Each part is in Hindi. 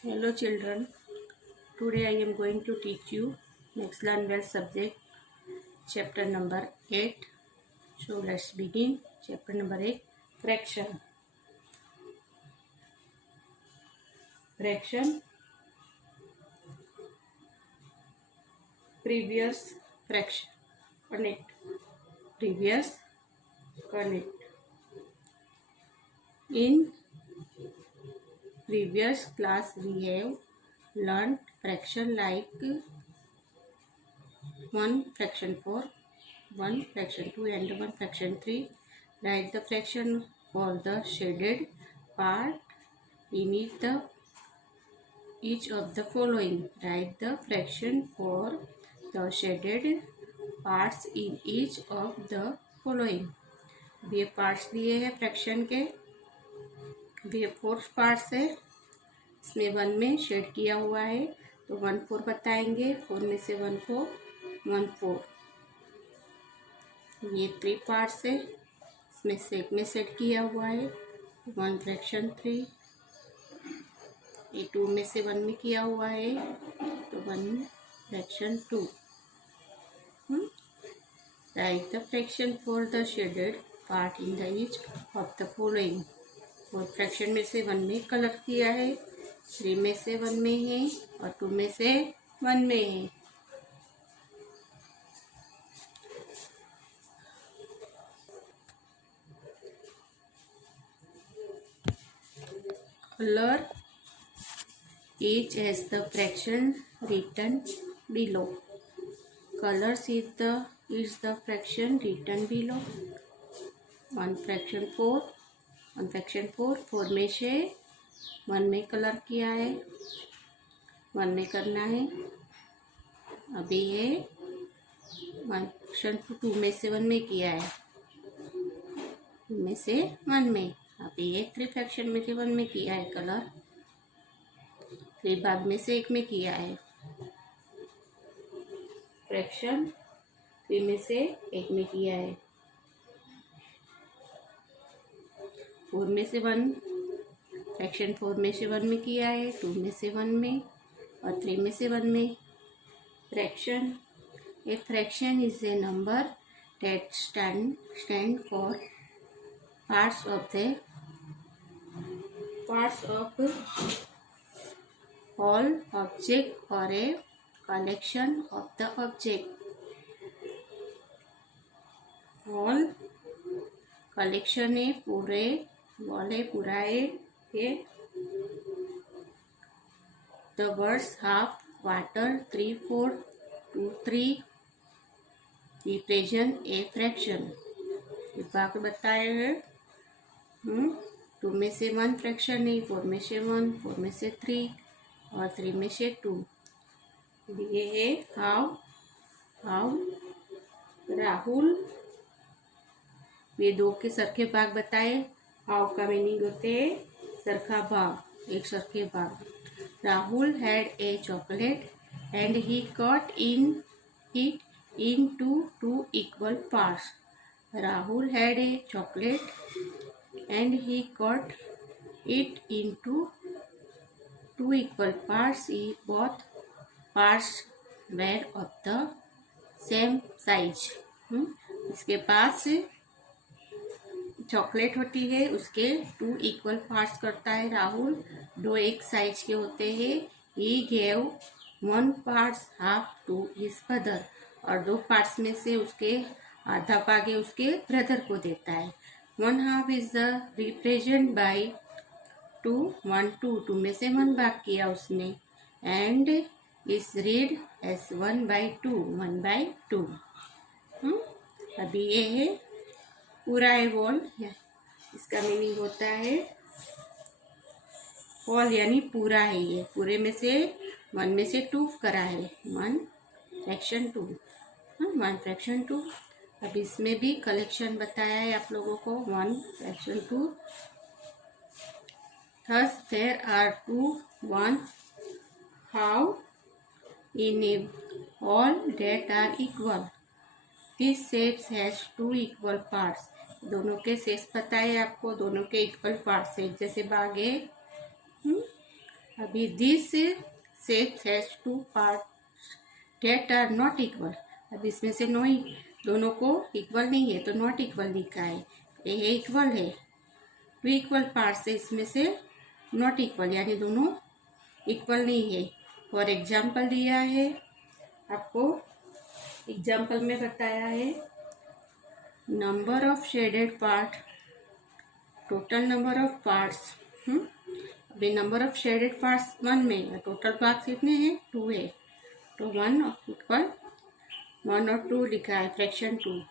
Hello children, today I am going to teach you Next Learn Well subject chapter number 8. So let's begin. Chapter number 8, fraction. Fraction, previous fraction, connect, previous connect. In previous class we have learned fraction like 1 fraction 4, 1 fraction 2 and 1 fraction 3. Write the fraction for the shaded part in each of the following. Write the fraction for the shaded parts in each of the following. ये पार्ट्स दिए हैं फ्रैक्शन के, ये 4 पार्ट्स है, इसमें 1 में शेड किया हुआ है तो 1/4 बताएंगे, 4 में से 1/4 1/4। ये 3 पार्ट्स है, इसमें से एक में सेट किया हुआ है 1 फ्रैक्शन 3। ये 2 में से 1 में किया हुआ है तो 1 fraction 2। Right the fraction for the shaded part in the each of the following. और फ्रैक्शन में से 1 में कलर किया है, 3 में से 1 में है और 2 में से 1 में है। Color each as the fraction written below. Colors is the fraction written below. 1 fraction 4, 1 fraction 4, 4 में से 1 में कलर किया है, 1 में करना है। अभी ये 1 फ्रैक्शन 2 में से 1 में किया है, 2 में से 1 में। अभी ये 3 फ्रैक्शन में से 1 में किया है कलर, 3 भाग में से 1 में किया है। फ्रैक्शन 3 में से 1 में किया है, 4 में से 1, फ्रैक्शन 4 में से 1 में किया है, 2 में से 1 में और 3 में से 1 में। Fraction, A fraction is a number that stand for parts of whole object or a collection of the object। whole collection है, पूरे, whole है पूरा है। the words half, quarter, 3/4, 2/3 represent a fraction। विभाग बताए हैं। 2 में से 1 फ्रैक्शन है, 4 में से 1, 4 में से 3 और 3 में से 2। ये है हाउ राहुल, ये 2 के सरखे भाग बताए। हाउ का मीनिंग होते है सरखा भाग, एक सरखे भाग। Rahul had a chocolate and he cut it into 2 equal parts। Rahul had a chocolate and he cut it into 2 equal parts। Both parts were of the same size। इसके पास चॉकलेट होती है, उसके 2 इक्वल पार्ट्स करता है राहुल, 2 एक साइज के होते हैं। He gave 1 part half to his brother, और 2 पार्ट्स में से उसके आधा भाग उसके ब्रदर को देता है। 1/2 इज द रिप्रेजेंट बाय 2, 1 2 में से 1 भाग किया उसने, एंड इज रीड एस 1/2, 1/2। अभी ये है पूरा है वॉल, इसका मीनिंग होता है वॉल यानी पूरा है। ये पूरे में से 1 में से 2 करा है, 1 फ्रैक्शन 2, 1 फ्रैक्शन 2। अब इसमें भी कलेक्शन बताया है आप लोगों को, 1 fraction 2। Thus there are 2 1/2 in a whole that are equal। This shape has 2 equal parts। दोनों के शेप्स पता है आपको, दोनों के इक्वल पार्ट्स है। जैसे भाग है अभी this shape has two part that are not equal. अब इसमें से दोनों को इक्वल नहीं है तो नॉट इक्वल लिखा है, ये इक्वल है। टू इक्वल पार्ट्स है, इसमें से नॉट इक्वल यानी दोनों इक्वल नहीं है। और एग्जाम्पल दिया है आपको, एग्जाम्पल में बताया है number of shaded part, total number of parts. अभी नंबर ऑफ शेडेड पार्ट्स 1 में, टोटल पार्ट्स कितने हैं 2 है, तो 1 इक्वल 1 और 2 लिखा है, fraction 2।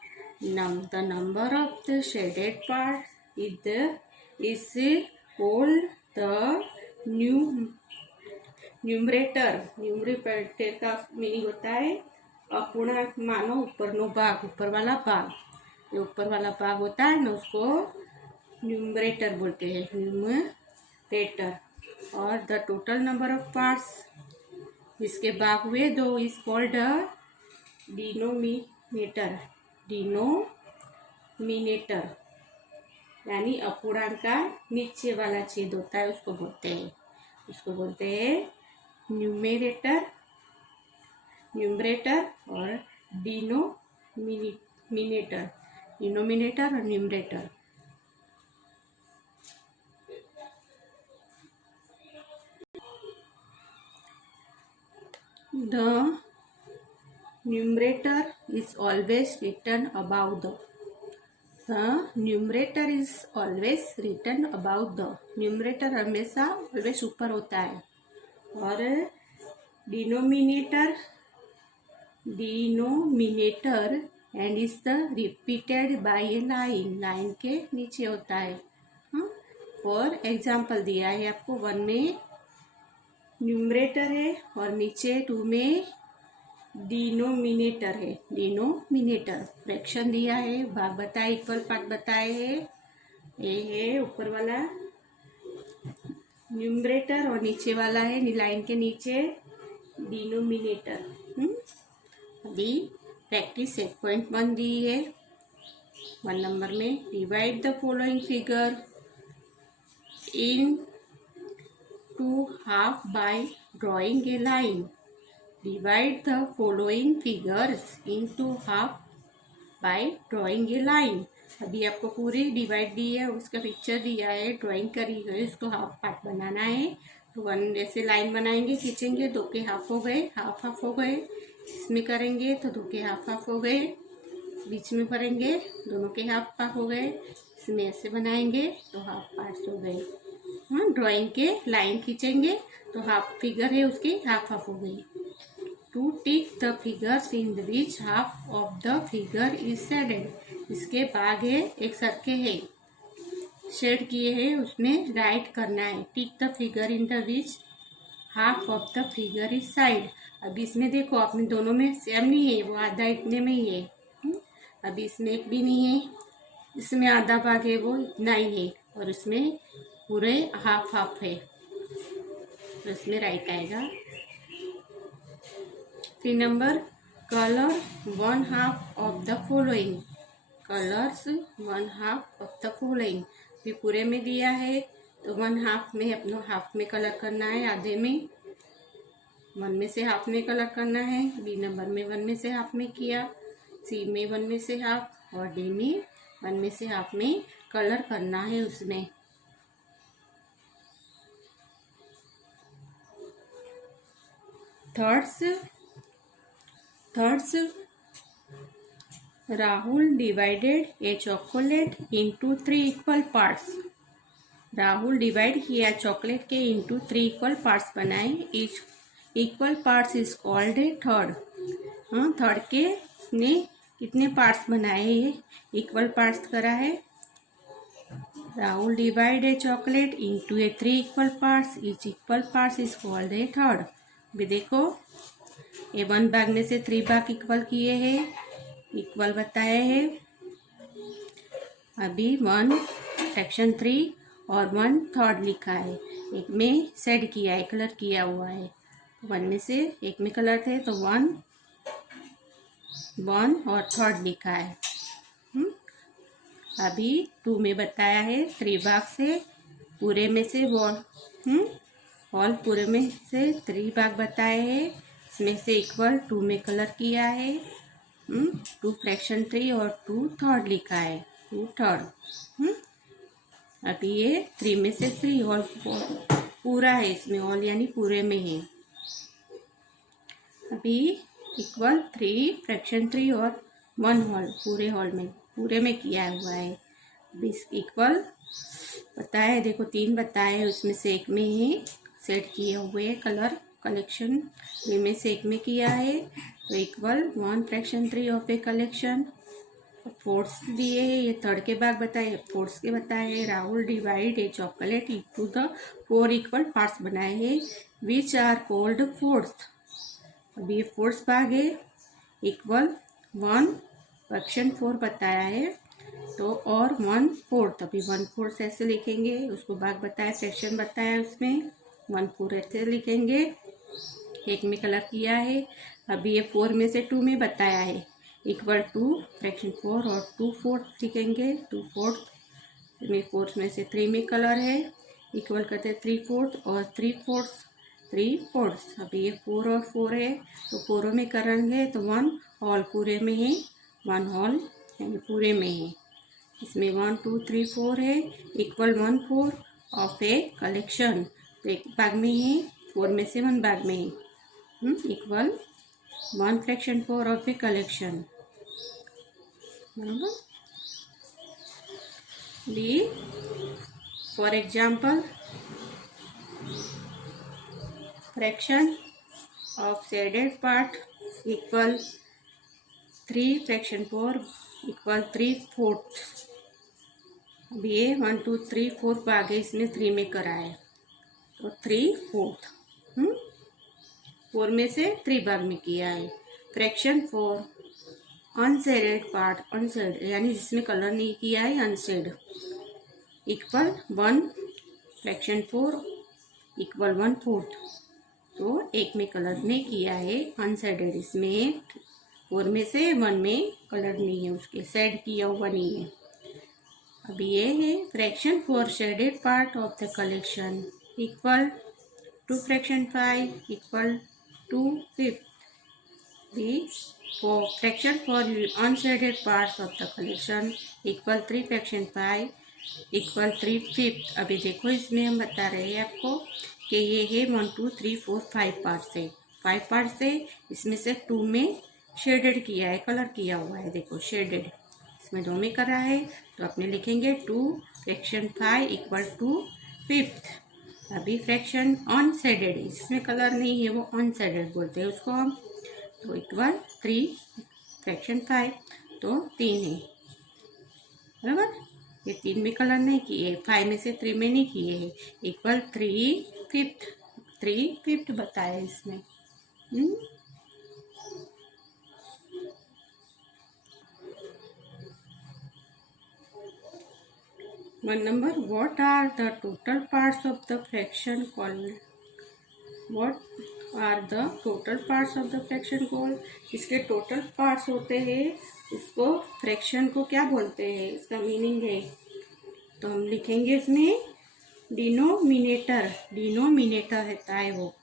The number of the shaded part is whole the numerator. Numerator का मीनिंग होता है अपूर्णांक मानो ऊपरनो भाग, ऊपर वाला भाग, जो ऊपर वाला भाग होता है ना उसको न्यूमरेटर बोलते हैं, न्यूमरेटर। और the total number of parts, जिसके भाग हुए 2, इज कॉल्ड डिनोमिनेटर। डिनोमिनेटर यानी अपूर्णांक का नीचे वाला छेद होता है, उसको बोलते हैं न्यूमरेटर और डिनोमिनेटर और numerator. The numerator is always written above the numerator हमेशा ऑलवेज ऊपर होता है। और denominator and is the repeated bye A line के नीचे होता है। और एग्जाम्पल दिया है आपको, 1 में न्यूमरेटर है और नीचे 2 में डिनोमिनेटर है। डिनोमिनेटर फ्रैक्शन दिया है, भाग बताए, इक्वल पार्ट बताए है, ये है ऊपर वाला न्यूमरेटर और नीचे वाला है लाइन के नीचे डिनोमिनेटर। अभी प्रैक्टिस 1.1 दी है 1 नंबर में। Divide the following figure into half by drawing a line. Divide the following figures into half by drawing a line। अभी आपको पूरी डिवाइड दी है, उसका पिक्चर दिया है, ड्राइंग करी है, उसको हाफ पार्ट बनाना है। तो 1 ऐसे लाइन बनाएंगे, खींचेंगे, 2 के हाफ हो गए, हाफ हो गए। इसमें करेंगे तो 2 के हाफ हो गए, बीच में करेंगे दोनों के हाफ हो गए। इसमें ऐसे बनाएंगे तो हाफ पार्ट्स हो गए। ड्राइंग के लाइन खींचेंगे तो हाफ फिगर है उसकी हाफ हो गई। To tick the figures in which half of the figure is shaded. इसके भाग है एक सरके है, शेड किए हैं, उसमें राइट करना है। Tick the figure in the which half of the figure is side. अभी इसमें देखो अपने दोनों में सेम नहीं है, वो आधा इतने में ही है। अभी इसमें एक भी नहीं है, इसमें आधा भाग है वो इतना ही है, और इसमें पूरे हाफ है, तो इसमें राइट आएगा। 3 number, colour 1/2 of the following. Colours 1/2 of the following भी पूरे में दिया है, तो 1/2 में अपना हाफ में कलर करना है, आधे में 1 में से हाफ में कलर करना है। बी नंबर में 1 में से हाफ में किया, सी में 1 में से हाफ और डी में 1 में से हाफ में कलर करना है उसमें। Thirds Rahul divided a chocolate into 3 equal parts. Rahul divide किया चॉकलेट के इंटू 3 इक्वल पार्ट्स बनाए। Each equal parts is called a third. Third के ने कितने पार्ट्स बनाए, ये इक्वल पार्ट्स करा है। Rahul divide A chocolate into A 3 equal parts. Each equal parts is called a third. भी देखो, ये 1 भाग में से 3 भाग इक्वल किए हैं, इक्वल बताए हैं। अभी 1 फ्रैक्शन 3 और 1 थर्ड लिखा है, एक में शेड किया है, कलर किया हुआ है। 1 में से एक में कलर थे तो 1 और थर्ड लिखा है। अभी 2 में बताया है 3 भाग से पूरे में से 1 हॉल पूरे में से 3 भाग बताए हैं, इसमें से इक्वल 2 में कलर किया है, 2 फ्रैक्शन 3 और 2 थर्ड लिखा है, 2 थर्ड। अभी ये 3 में से 3 हॉल पूरा है, इसमें हॉल यानी पूरे में है। अभी इक्वल 3 फ्रैक्शन 3 और 1 हॉल पूरे में किया हुआ है। अभी इक्वल बताया है, देखो 3 बताए हैं, उसमें से एक में है सेट किए हुए कलर कलेक्शन, इनमें से एक में किया है, तो equal 1 fraction 3 of a collection. Force दिए है, ये थर्ड के भाग बताए, फोर्स के बताए है। Rahul divide A chocolate into the 4 equal parts बनाए हैं, विच आर कॉल्ड फोर्स। अब ये फोर्स भाग है, इक्वल 1 फ्रैक्शन 4 बताया है, तो और 1/4, अभी 1/4 ऐसे लिखेंगे, उसको भाग बताया, फ्रैक्शन बताया, उसमें 1/4 ऐसे लिखेंगे, एक में कलर किया है। अभी ये 4 में से 2 में बताया है, इक्वल 2 फ्रैक्शन 4 और 2/4 लिखेंगे, 2/4 में 4 में से 3 में कलर है, इक्वल करते 3/4 और 3/4। अभी ये 4 और 4 है, तो 4 में करेंगे तो 1 हॉल पूरे में है, 1 हॉल यानी पूरे में है, इसमें 1 2 3 4 है, इक्वल 1/4 ऑफ ए कलेक्शन, तो एक भाग में है, 4 में से 1 भाग में है, equal 1 fraction 4 of a collection, बराबर। B for example, fraction of shaded part equal 3 fraction 4 equal 3/4। अब ये 1 2 3 4 भाग है, इसमें 3 में करा है, तो 3/4, 4 में से 3 भाग में किया है। फ्रैक्शन 4 अनशेडेड पार्ट, अनशेड यानी जिसमें कलर नहीं किया है, अनशेड, इक्वल 1 फ्रैक्शन 4 इक्वल 1/4, तो एक में कलर नहीं किया है, अनशेडेड, इसमें 4 में से 1 में कलर नहीं है, उसके शेड किया हुआ नहीं है। अब ये है fraction 4 shaded part of the collection equal 2 fraction 5 equal 2/5। Fraction 4 unshielded parts of the collection equal 3 fraction 5 equal 3/5। अभी देखो इसमें हम बता रहे हैं आपको कि ये है 1 2 3 4 5 पार्ट्स है, 5 पार्ट्स है, इसमें से 2 में शेडेड किया है, कलर किया हुआ है, देखो शेडेड, इसमें 2 में करा है, तो अपने लिखेंगे 2 फ्रैक्शन 5 इक्वल 2/5। अभी फ्रैक्शन अनशेडेड, इसमें कलर नहीं है, वो अनशेडेड बोलते हैं उसको हम, तो इक्वल 3 फ्रैक्शन 5, तो 3 है, बराबर। ये 3 में कलर नहीं किए, 5 में से 3 में नहीं किए हैं, इक्वल 3/5 बताया इसमें। 1 number, what are the total parts of the fraction called? What are the total parts of the fraction called? इसके टोटल पार्ट्स होते हैं, इसको फ्रैक्शन को क्या बोलते हैं, इसका मीनिंग है, तो हम लिखेंगे इसमें डिनोमिनेटर, डिनोमिनेटर रहता है वो,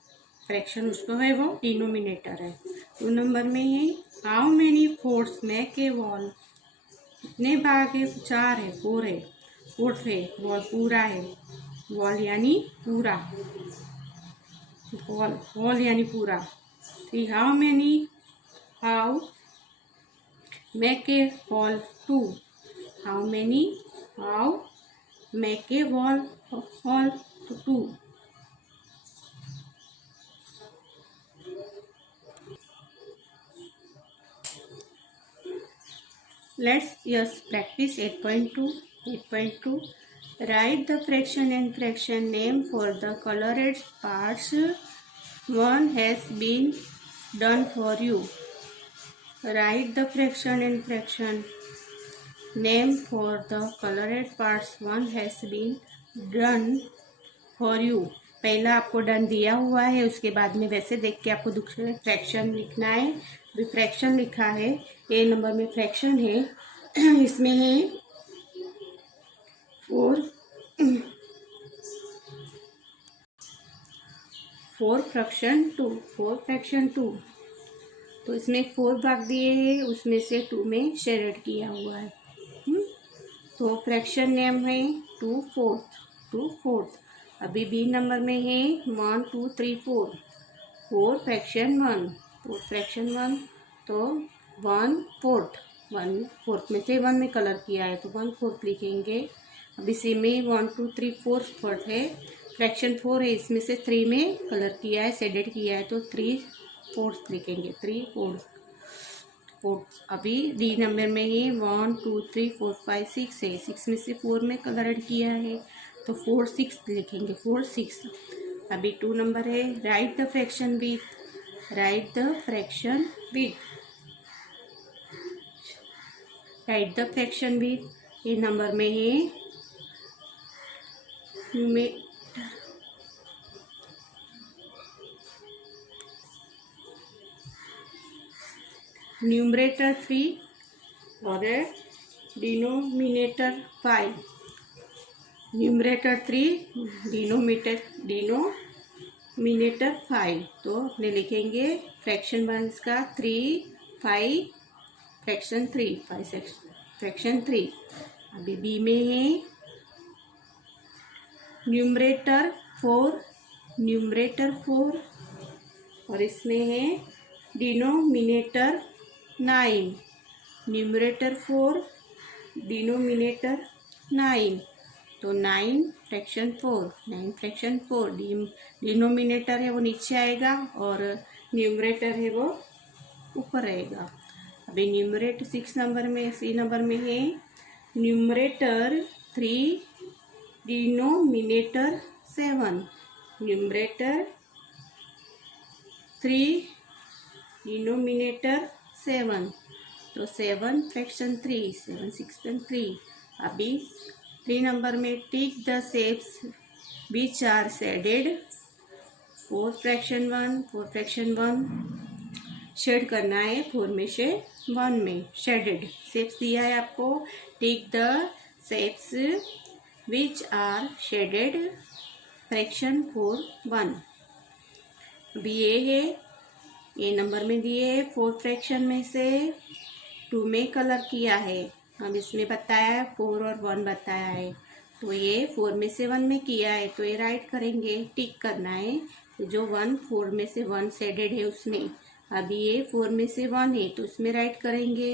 फ्रैक्शन उसको है, वो डिनोमिनेटर है। 2 नंबर में है, how many force make a wall, कितने भाग है, 4 है, 4 है, 4 है, वॉल पूरा है, वॉल यानी पूरा, वॉल यानी पूरा। 3 how many, how make a wall 2, how many, how make a wall 2। Let's practice 8.2. 8.2. Write the fraction and fraction name for the colored parts. One has been done for you. Write the fraction and fraction name for the colored parts. One has been done for you. पहला आपको डन दिया हुआ है, उसके बाद में वैसे देख के आपको दूसरे फ्रैक्शन लिखना है। अभी फ्रैक्शन लिखा है, ए नंबर में फ्रैक्शन है, इसमें है 4 4 फ्रैक्शन 2, 4 फ्रैक्शन 2। तो इसमें 4 भाग दिए हैं, उसमें से 2 में शेडेड किया हुआ है। तो फ्रैक्शन नेम है 2/4, 2/4। अभी बी नंबर में है 1 2 3 4, 4 फ्रैक्शन 1, 4 फ्रैक्शन 1। तो 1/4, 1/4 में से 1 में कलर किया है तो 1/4 लिखेंगे। अब इसी में 1 2 3 4 फोर्थ है, फ्रैक्शन 4 है, इसमें से 3 में कलर किया है, शेडेड किया है तो 3/4 लिखेंगे, 3/4। अभी डी नंबर में ही 1 2 3 4 5 6 है, 6 में से 4 में कलर ऐड किया है तो 4 6 लिखेंगे, 4 6। अभी 2 नंबर है, write the fraction with, right the fraction with, right the fraction with. ये नंबर में है न्यूमरेटर 3 और डिनोमिनेटर 5। Numerator 3, denominator 5। तो अपने लिखेंगे फ्रैक्शन 1 का 3 5 फ्रैक्शन 3, 5 फ्रैक्शन 3। अभी बी में है न्यूमरेटर 4 और इसमें है डिनोमिनेटर 9, न्यूमरेटर 4 डिनोमिनेटर 9। तो 9 फ्रैक्शन 4, 9 फ्रैक्शन 4। डिनोमिनेटर है वो नीचे आएगा और न्यूमरेटर है वो ऊपर रहेगा। अभी न्यूमरेटर 6 नंबर में, सी नंबर में है न्यूमरेटर 3 डिनोमिनेटर 7, न्यूमरेटर 3 डिनोमिनेटर 7। तो 7 फ्रैक्शन 3, 7 6 3। अभी 3 नंबर में tick the shapes which are shaded, 4 fraction 1, 4 fraction 1 shade करना है 4 में से 1 में, शेडेड शेप्स दिया है आपको। Tick the shapes which are shaded fraction 4 1। अभी ये है, ये नंबर में दिए है 4 फ्रैक्शन में से 2 में कलर किया है। अब इसमें बताया है 4 और 1 बताया है, तो ये 4 में से 1 में किया है तो ये राइट करेंगे, टिक करना है। तो जो 1 4 में से 1 शेडेड है उसमें, अभी ये 4 में से 1 है तो उसमें राइट करेंगे।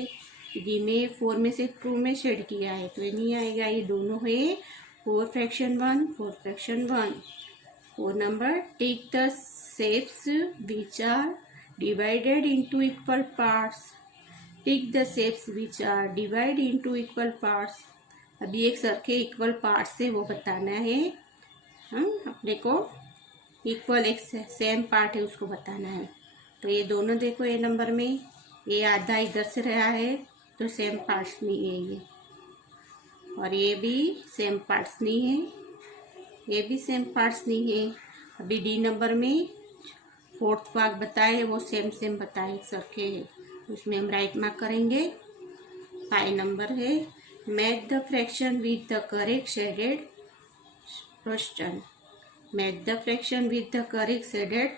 डी में 4 में से 2 में शेड किया है तो ये नहीं आएगा, ये दोनों है 4 fraction 1, 4 fraction 1। 4 number tick the shapes which are divided into equal parts, tick the shapes which are divide into equal parts। अभी एक सर्कल इक्वल पार्ट्स से वो बताना है, अपने को इक्वल एक सेम पार्ट है उसको बताना है। तो ये दोनों देखो, ये नंबर में ये आधा इधर से रहा है तो सेम पार्ट्स नहीं है ये, और ये भी सेम पार्ट्स नहीं है, ये भी सेम पार्ट्स नहीं है। अभी डी नंबर में 4th भाग बताए वो सेम बताए, एक सर्कल है तो उसमें हम राइट मार्क करेंगे। 5 नंबर है make the fraction with the correct shaded question, make the fraction with the correct shaded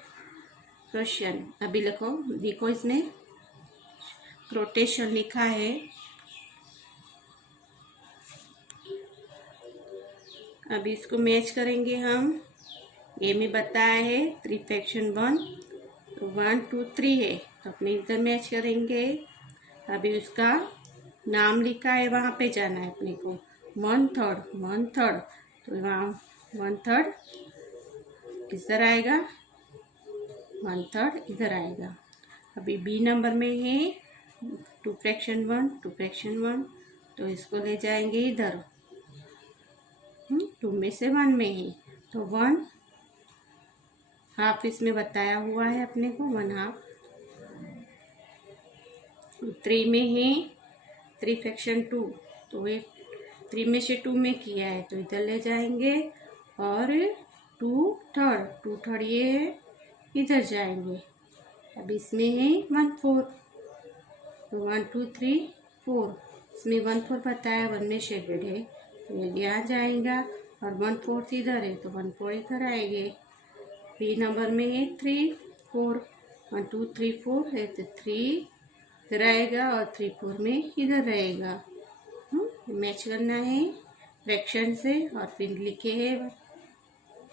question. अभी लिखो, देखो इसमें क्रोटेशन लिखा है, अभी इसको मैच करेंगे हम। ए में बताया है 3 फ्रैक्शन 1, तो 1 2 3 है तो अपने इधर मैच करेंगे। अभी उसका नाम लिखा है वहाँ पे जाना है अपने को, 1/3 तो वहाँ 1/3 किधर आएगा, 1/3 इधर आएगा। अभी बी नंबर में है 2 फ्रैक्शन 1, 2 फ्रैक्शन 1 तो इसको ले जाएंगे इधर, 2 में से 1 में है तो 1/2 इसमें बताया हुआ है अपने को, 1/2। 3 में है 3 फ्रैक्शन 2 तो ये 3 में से 2 में किया है तो इधर ले जाएंगे, और 2/3 ये है इधर जाएंगे। अब इसमें है 1/4 तो 1 2 3 4, इसमें 1/4 बताया, 1 में शेडेड है तो ये यहाँ जाएगा, और 1/4 इधर है तो 1/4 इधर आएंगे। बी नंबर में है 3 4, 1 2 3 4 है तो 3 रहेगा और 3 4 में इधर रहेगा। मैच करना है फ्रैक्शन से और फिर लिखे है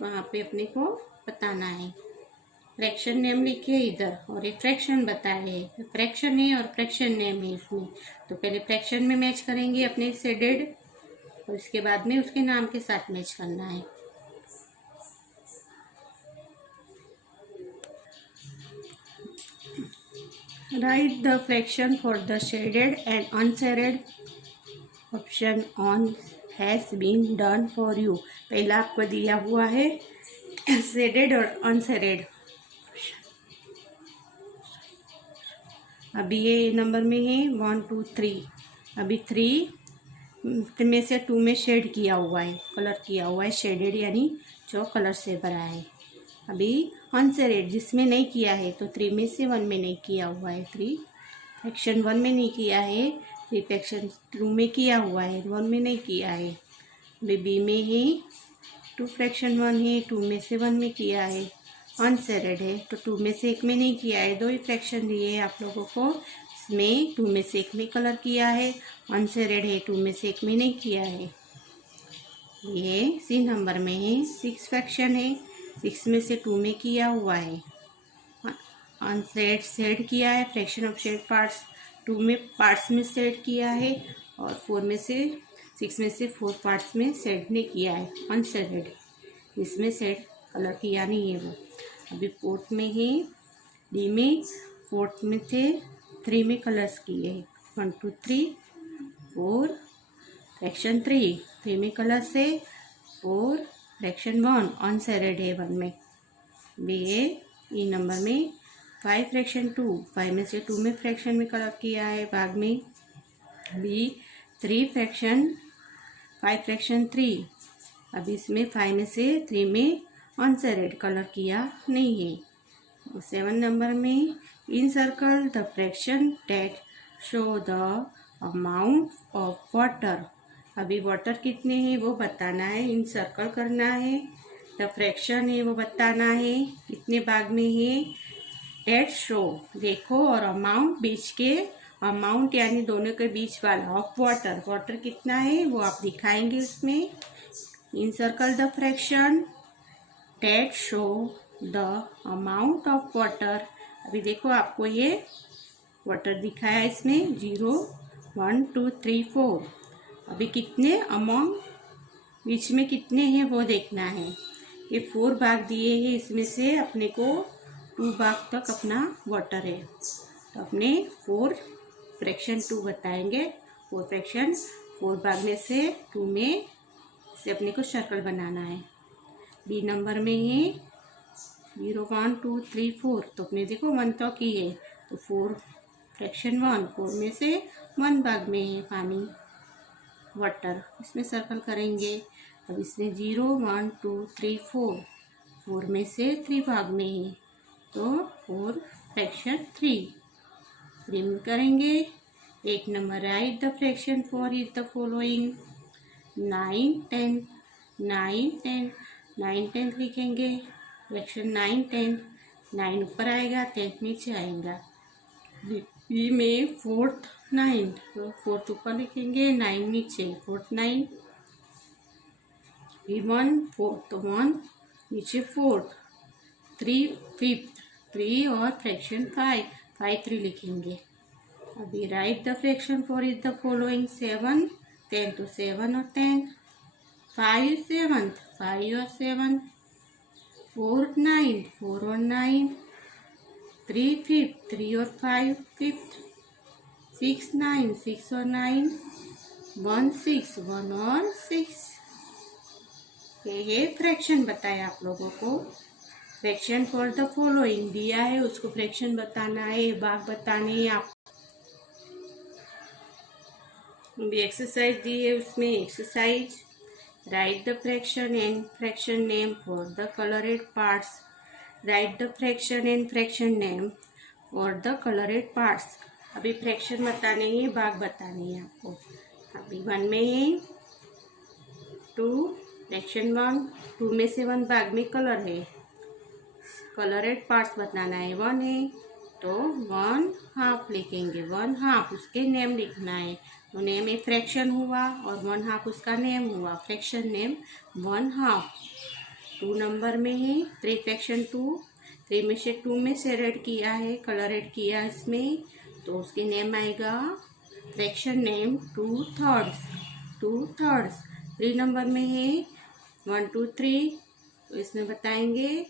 वहाँ पे अपने को बताना है। फ्रैक्शन नेम लिखे इधर और एक फ्रैक्शन बताए है, फ्रैक्शन है और फ्रैक्शन नेम है इसमें। तो पहले फ्रैक्शन में मैच करेंगे अपने शेडेड और इसके बाद में उसके नाम के साथ मैच करना है। Write the fraction for the shaded and unshaded option on has been done for you. पहला आपको दिया हुआ है शेडेड और अनशेडेड। अभी ये नंबर में है 1 2 3। अभी 3 में से 2 में शेड किया हुआ है, कलर किया हुआ है शेडेड, यानी जो कलर से भरा है। अभी अनशेडेड जिसमें नहीं किया है तो 3 में से 1 में नहीं किया हुआ है। 3 फ्रैक्शन 1 में नहीं किया है, 3 फ्रैक्शन 2 में किया हुआ है, 1 में नहीं किया है। अभी बी में है 2 फ्रैक्शन 1 है, 2 में से 1 में किया है। अनशेडेड है तो 2 में से 1 में नहीं किया है। 2 ही फ्रैक्शन दिए हैं आप लोगों को, इसमें 2 में से 1 में कलर किया है। अनशेडेड है 2 में से 1 में नहीं किया है। ये सी नंबर में है 6 फ्रैक्शन है, 6 में से 2 में किया हुआ है। अनशेड शेड किया है, फ्रैक्शन ऑफ शेड पार्ट्स 2 में पार्ट्स में शेड किया है और 4 में से 6 में से 4 पार्ट्स में शेड ने किया है। अनशेडेड इसमें शेड कलर किया नहीं है वो। अभी फोर्थ में है डी में, फोर्थ में थे 3 में कलर्स किए 1 2 3 4 फ्रैक्शन 3 में कलर से 4 फ्रैक्शन 1 अनशेडेड है 1 में। बी ए ई नंबर में 5 फ्रैक्शन 2, 5 में से 2 में फ्रैक्शन में कलर किया है भाग में। B 3 fraction 5 fraction 3। अभी इसमें 5 में से 3 में अनशेडेड कलर किया नहीं है। 7 नंबर में in circle the fraction that show the amount of water. अभी वाटर कितने हैं वो बताना है, इन सर्कल करना है। द फ्रैक्शन है वो बताना है कितने भाग में है। डेट शो देखो और अमाउंट बीच के, अमाउंट यानी दोनों के बीच वाला ऑफ वाटर, वाटर कितना है वो आप दिखाएंगे उसमें। In circle the fraction that show the amount of water. अभी देखो आपको ये वाटर दिखाया है इसमें 0 1 2 3 4। अभी कितने अमाउंट बीच में कितने हैं वो देखना है। ये 4 भाग दिए हैं, इसमें से अपने को 2 भाग तक अपना वाटर है तो अपने 4 फ्रैक्शन 2 बताएंगे। 4 फ्रैक्शन 4 भाग में से 2 में से अपने को सर्कल बनाना है। बी नंबर में है 0 1 2 3 4। तो अपने देखो 1 तो की है तो 4 फ्रैक्शन 1 4 में से 1 भाग में है पानी वाटर, इसमें सर्कल करेंगे। अब इसमें 0 1 2 3 4, 4 में से 3 भाग में है तो 4 फ्रैक्शन 3 करेंगे। 1 number right the fraction for is the following 9 10 9 10 9 10 लिखेंगे। फ्रैक्शन 9 10, 9 ऊपर आएगा 10 नीचे आएगा। बी में 4th 9 तो 4th ऊपर लिखेंगे 9 नीचे, 4th 9। बी 1 4th 1 नीचे 4th, 3 5th 3 और फ्रैक्शन 5 5 3 लिखेंगे। अभी right the fraction for is the following 7 10 तो 7 और 10, 5 7th 5 और 7, 4 9 4 और 9, 3 5th 3 और 5 5th, 6 9 6 और 9, 1 6 1 और 6। ये फ्रैक्शन बताया आप लोगों को। फ्रैक्शन फॉर द फॉलोइंग दिया है, उसको फ्रैक्शन बताना है, भाग बताने हैं आप। भी एक्सरसाइज दी है उसमें। Exercise right the fraction and fraction name for the coloured parts. Right the fraction and fraction name for the coloured parts. अभी फ्रैक्शन बताने हैं, भाग बताने हैं आपको। अभी 1 में है 2 फ्रैक्शन 1, 2 में से 1 भाग में कलर है कलरेड पार्ट्स बताना है, 1 है तो 1/2 लिखेंगे, 1/2 उसके नेम लिखना है। तो नेम एक फ्रैक्शन हुआ और 1/2 उसका नेम हुआ, फ्रैक्शन नेम 1/2। 2 नंबर में है 3 फ्रैक्शन 2, 3 में से 2 में से रेड किया है, कलर रेड किया इसमें, तो उसके नेम आएगा फ्रैक्शन नेम 2/3, 2/3। 3 नंबर में है 1 2 3, तो इसमें बताएंगे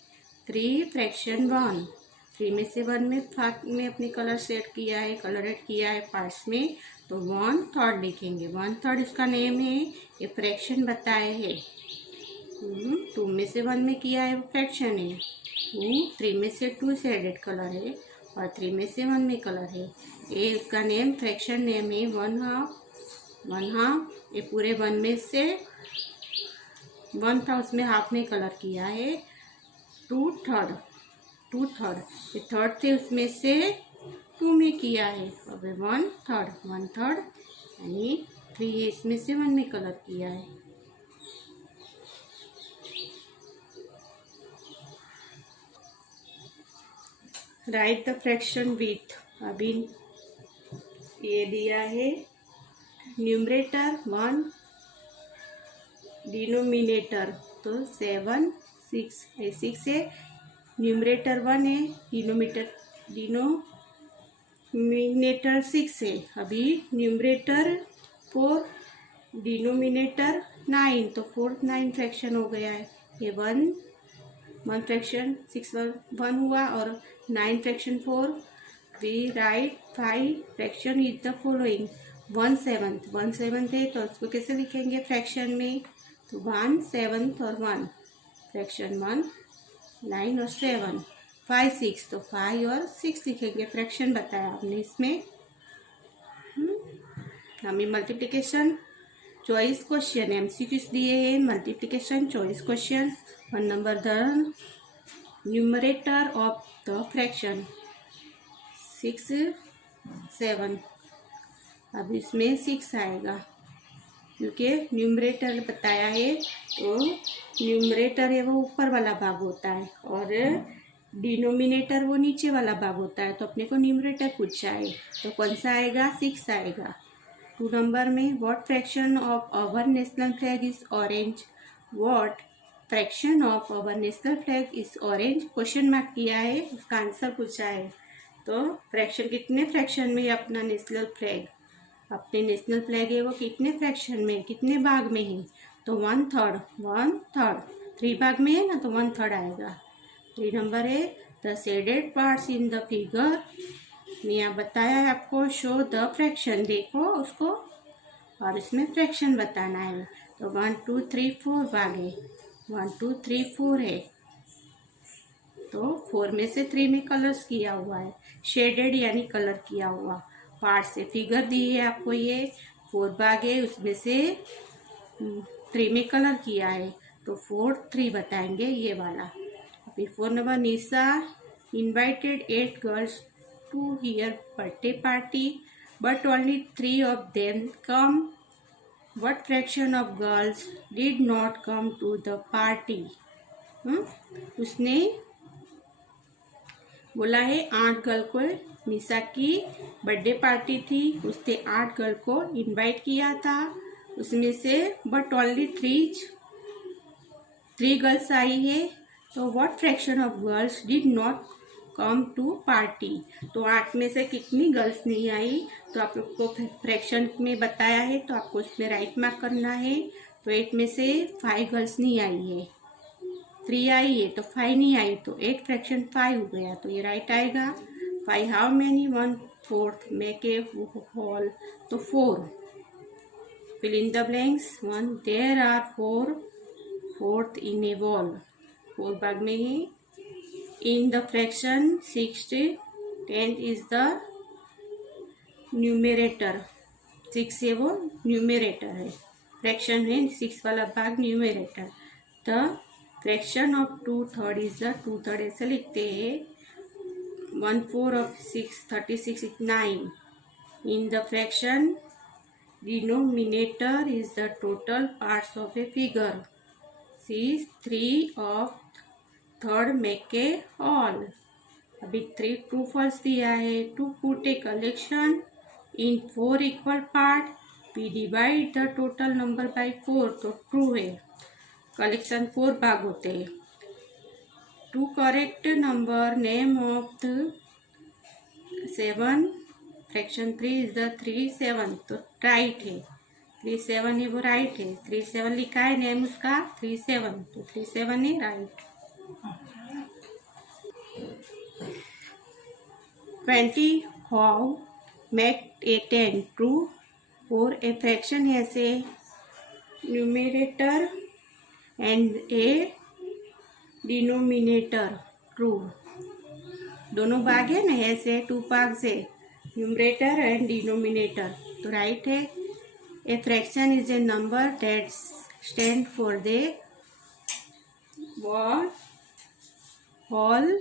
3 फ्रैक्शन 1, 3 में से 1 में अपने कलर सेट किया है, कलर रेड किया है पार्ट्स में, तो 1/3 लिखेंगे, 1/3 इसका नेम है, ये फ्रैक्शन बताए है। 2 में से 1 में किया है वो फ्रैक्शन है, 3 में से 2 से रेड कलर है और 3 में से 1 में कलर है, ये उसका नेम फ्रैक्शन नेम है 1/2। ये पूरे 1 में से 1 था उसमें हाफ में कलर किया है, 2/3, ये थर्ड थे उसमें से 2 में किया है, अब 1/3 यानी 3 है इसमें से 1 में कलर किया है। राइट द फ्रैक्शन विथ, अभी ये दिया है न्यूमरेटर 1, डिनोमिनेटर तो 7 6 है, 6 है, न्यूमरेटर 1 है, डिनोमिनेटर 6 है। अभी न्यूमरेटर 4, डिनोमिनेटर 9, तो 4 9 फ्रैक्शन हो गया है, ये 1 फ्रैक्शन 6 1 हुआ और 9 fraction 4। We write 5 fraction is the following, 1/7 है तो उसको कैसे लिखेंगे फ्रैक्शन में, तो 1/7 और 1 फ्रैक्शन 1 9 और 7, 5 6 तो 5 और 6 लिखेंगे, फ्रैक्शन बताया आपने इसमें। हमें मल्टीप्लिकेशन चॉइस क्वेश्चन एमसीक्यूज दिए हैं, multiplication choice question. 1 number the numerator of the fraction 6 7, अब इसमें 6 आएगा क्योंकि न्यूमरेटर बताया है, तो न्यूमरेटर है वो ऊपर वाला भाग होता है और डिनोमिनेटर वो नीचे वाला भाग होता है, तो अपने को न्यूमरेटर पूछा है तो कौन सा आएगा, 6 आएगा। 2 नंबर में what fraction of our national flag is orange, what fraction of our national flag is orange, question mark किया है, उसका आंसर पूछा है। तो फ्रैक्शन कितने फ्रैक्शन में अपना नेशनल फ्लैग, अपने नेशनल फ्लैग है वो कितने फ्रैक्शन में, कितने भाग में है, तो 1/3, 3 भाग में है ना तो 1/3 आएगा। 3 नंबर है the shaded parts in the figure, यहाँ बताया है आपको शो द फ्रैक्शन, देखो उसको और इसमें फ्रैक्शन बताना है, तो 1 2 3 4 भाग है, 1 2 3 4 है, तो 4 में से 3 में कलर्स किया हुआ है, शेडेड यानी कलर किया हुआ पार्ट से फिगर दी है आपको, ये 4 भाग है उसमें से 3 में कलर किया है, तो 4 3 बताएंगे ये वाला। अभी 4 number Nisha invited 8 girls to her birthday party but only 3 of them come, what fraction of girls did not come to the party. उसने बोला है 8 गर्ल को, निशा की बर्थडे पार्टी थी, उसने 8 गर्ल को इनवाइट किया था, उसमें से बट ओनली 3 गर्ल्स आई है, तो what fraction of girls did not come to party, तो 8 में से कितनी गर्ल्स नहीं आई, तो आप लोग को फ्रैक्शन में बताया है तो आपको उसमें राइट मार्क करना है। तो 8 में से 5 गर्ल्स नहीं आई है, 3 आई है तो 5 नहीं आई, तो 8 फ्रैक्शन 5 हो गया, तो ये राइट आएगा। 5 how many 1/4 make a whole, तो 4 fill in the blanks. 1 there are 4/4 in a whole, 4 भाग में ही। In the fraction 6/10 is the numerator, 6 है वो न्यूमरेटर है, फ्रैक्शन है 6 वाला भाग numerator. The fraction of 2/3 is the 2/3 ऐसे लिखते हैं, 1/4 of 6 36 is 9। In the fraction denominator is the total parts of a figure, 3 of third make a all. अभी 3 ट्रू फॉल्स दिया है। To put a collection in 4 equal part, we divide the total number by 4, तो ट्रू है। कलेक्शन 4 भाग होते हैं। To correct number name of the 7 fraction 3 is the 3 7, तो राइट है। 3 7 है वो राइट है। 3 7 लिखा है नेम उसका 3 7, तो 3 7 है right. 20 how make a 10 true, or a fraction has a numerator and a denominator true। दोनों भाग है ना, ऐसे 2 भाग से न्यूमरेटर एंड डिनोमिनेटर, तो राइट है। A fraction is a number that stand for the whole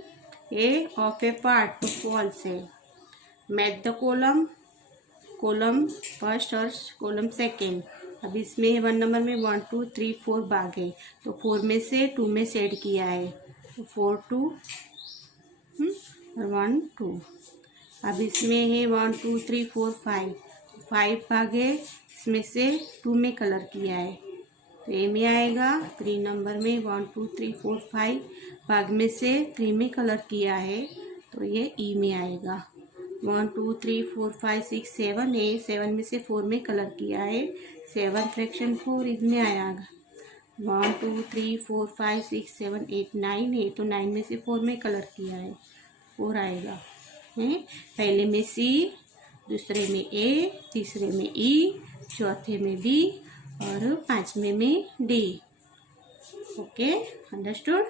a of a part, तो फॉल्स है। मैच द कॉलम फर्स्ट और कॉलम सेकेंड। अब इसमें 1 नंबर में 1 2 3 4 भाग है, तो 4 में से 2 में सेट किया है, तो 4 2 1 2। अब इसमें है 1 2 3 4 5 भाग है, इसमें से 2 में कलर किया है, तो ए में आएगा। 3 नंबर में 1 2 3 4 5 भाग में से 3 में कलर किया है, तो ये ई में आएगा। 1 2 3 4 5 6 7 है, 7 में से 4 में कलर किया है, 7 फ्रैक्शन 4 इसमें आएगा। 1 2 3 4 5 6 7 8 9 है, तो 9 में से 4 में कलर किया है, 4 आएगा। पहले में सी, दूसरे में ए, तीसरे में ई, चौथे में बी और 5वें में डी। Okay, understood.